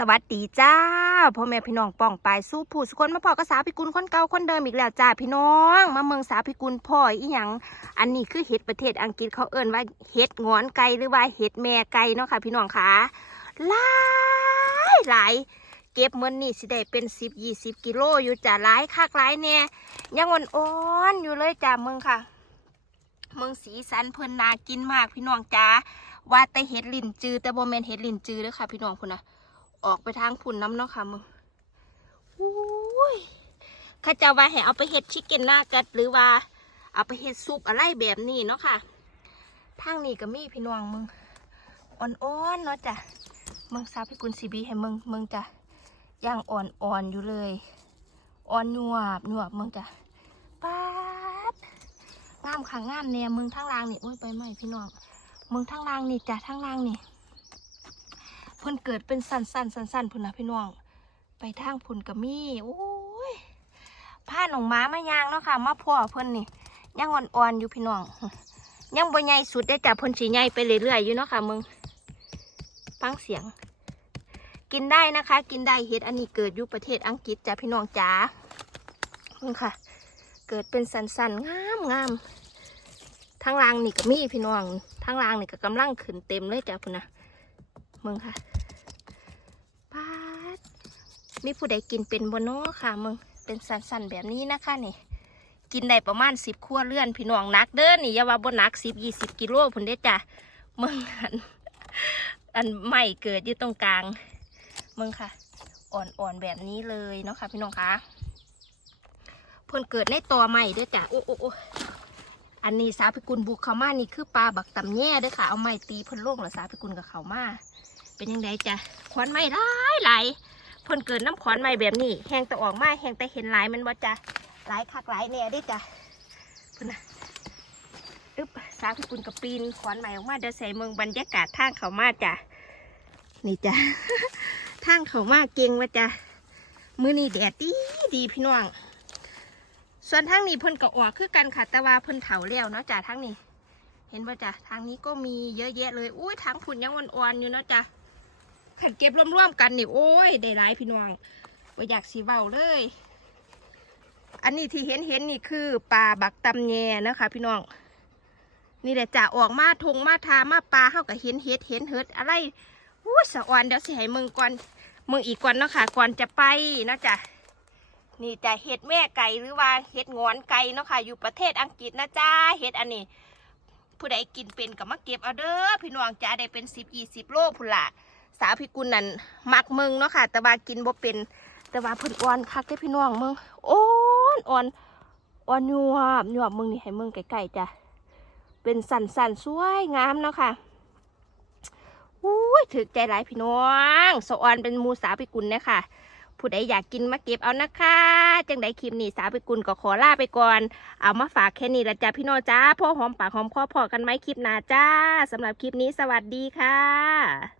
สวัสดีจ้าพ่อแม่พี่น้องป้องปายสู้ผู้สุคนมาพอกับสาพิกุลคนเก่าคนเดิมอีกแล้วจ้าพี่น้อง มาเมืองสาพิกุลพ่ออีหยังอันนี้คือเห็ดประเทศอังกฤษเขาเอิ้นว่าเห็ดงอนไก่หรือว่าเห็ดแม่ไก่เนาะค่ะ พี่น้องค่ะหลายหลายเก็บเมื่อนี่สิได้เป็นสิบยี่สิบกิโลอยู่จ้าหลายคักหลายแน่ยังอ่อนๆอยู่เลยจ้าเมืองค่ะเมืองสีสันเพิ่นนากินมากพี่น้องจ้าว่าแต่เห็ดลินจือแต่โบแมนเห็ดลินจือเด้อค่ะ พี่น้องพุ่นนะ ออกไปทางพุ่นน้ำเนาะค่ะมึงอุ้ยข้าจ้าว่าให้เอาไปเฮ็ดชิคเก้นนากัดหรือว่า เอาไปเฮ็ดซุปอะไรแบบนี้เนาะค่ะ ทางนี้ก็มีพี่น้องมึงอ่อนๆเนาะจ้ะมึงซาพี่กุลซีบีให้มึงมึงจ้ะย่างอ่อนๆอยู่เลย อ่อนหยวบหยวบมึงจ้ะป๊าดงามขังงามเนี่ยมึงทางล่างนี่โอ้ยไปไหมพี่น้องมึงทางล่างนี่จ้ะทางล่างนี่ พิ่นเกิดเป็นสันสันสันสันๆพุ่นนะพี่น้อง ไปทางพุ่นกับมีโอ้ยผ้าหนองม้ามายางเนาะค่ะมาพ่อเพิ่นนี่ยังอ่อนๆอยู่พี่น้อง ยังบ่ใหญ่สุดได้จ้ะเพิ่นสีใหญ่ไปเรื่อยๆอยู่เนาะค่ะมึงฟังเสียง กินได้นะคะ กินได้เห็ดอันนี้เกิดอยู่ประเทศอังกฤษจ้ะพี่น้องจ๋ามึงค่ะ เกิดเป็นสันสันๆงามงามทางล่างนี่ก็มีพี่น้องทางล่างนี่ก็กำลังขึ้นเต็มเลยจ้ะพุ่นนะ มึงค่ะปาดมีผู้ใดกินเป็นบโนอค่ะมึงเป็นสันๆแบบนี้นะคะนี่กินได้ประมาณสิบขั้วเลื่อนพี่น้องนักเด้อนี่อย่าว่าบนนักสิบยี่สิบกิโลพุ่นเด้จ้ะมึงอันอันใหม่เกิดอยู่ตรงกลางมึงค่ะ อ่อนๆแบบนี้เลยเนาะค่ะพี่น้องคะเพิ่นเกิดในตัวใหม่ด้อจ้ะโอ้โอ้โอ้อันนี้สาพิกุลบุกเขามานี่คือปลาบักตำแย่เด้อค่ะ เอาไม้ตีเพิ่นล่งแล้วสาพิกุลกับเขามา เป็นยังไงจ้ะขวานไม้หลายหลายเพ่นเกิดน้ำขวานไม้แบบนี้ แหงแต่ออกมาแหงแต่เห็นหลายมันว่าจ้ะหลายคักหลายเนี่ยได้จ้ะเพ่นนะอึ๊บสาวพิกุลกับปีนขวานไม้ออกมาเดี๋ยวใส่เมืองบรรยากาศทางเขามาจ้ะนี่จ้ะทางเขามาเก่งว่าจ้ะมือนี่แดดดีดีพี่น้องส่วนทางนี้เพิ่นก็ออกคือกันค่ะแต่ว่าเพิ่นเถาแล้วเนาะจ้ะทางนี้ เห็นป่ะจ้ะทางนี้ก็มีเยอะแยะเลยอุ้ยทางผุนยังอ่อนๆอยู่เนาะจ้ะ ขันเก็บร่วมๆกันนี่โอ้ยได้หลายพี่น้องว่าอยากสีเบาเลย อันนี้ที่เห็นเห็นนี่คือปลาบักตำแยนะคะ พี่น้อง นี่แหละจ้ะออกมาทงมาทามาปลาเข้ากับเห็นเห็ดเห็นเห็ดอะไรอุ้สะออนเดี๋ยวสิให้มึงก่อนมึงอีกก่อนเนาะค่ะก่อนจะไปเนาะจ้ะนี่จะเห็ดแม่ไก่หรือว่าเห็ดงอนไก่เนาะค่ะ อยู่ประเทศอังกฤษนะจ้าเห็ดอันนี้ ผู้ใดกินเป็นก็มาเก็บเอาเด้อพี่น้องจ้าได้เป็นสิบยี่สิบโลพุ่นละ สาวพี่กุลนั่นมักเมืองเนาะค่ะ แต่ว่ากินบ่เป็น แต่ว่าเพิ่นอ่อนคักเด้พี่น้องเมืองอ่อนอ่อนอ่อนยวบยวบเมืองนี่ให้เมืองใกล้ๆจ้ะเป็นสันสันสวยงามเนาะค่ะอุ้ยถึกใจหลายพี่น้องสะออนเป็นมูสาวพี่กุลเนี่ยค่ะ ผู้ใดอยากกินมาเก็บเอานะคะ จังใดคลิปนี้สาวไปกุลก็ขอลาไปก่อน เอามาฝากแค่นี้ละจ้าพี่น้องจ้าพ่อหอมปากหอมคอพอกันไหมคลิปหน้าจ้าสำหรับคลิปนี้สวัสดีค่ะ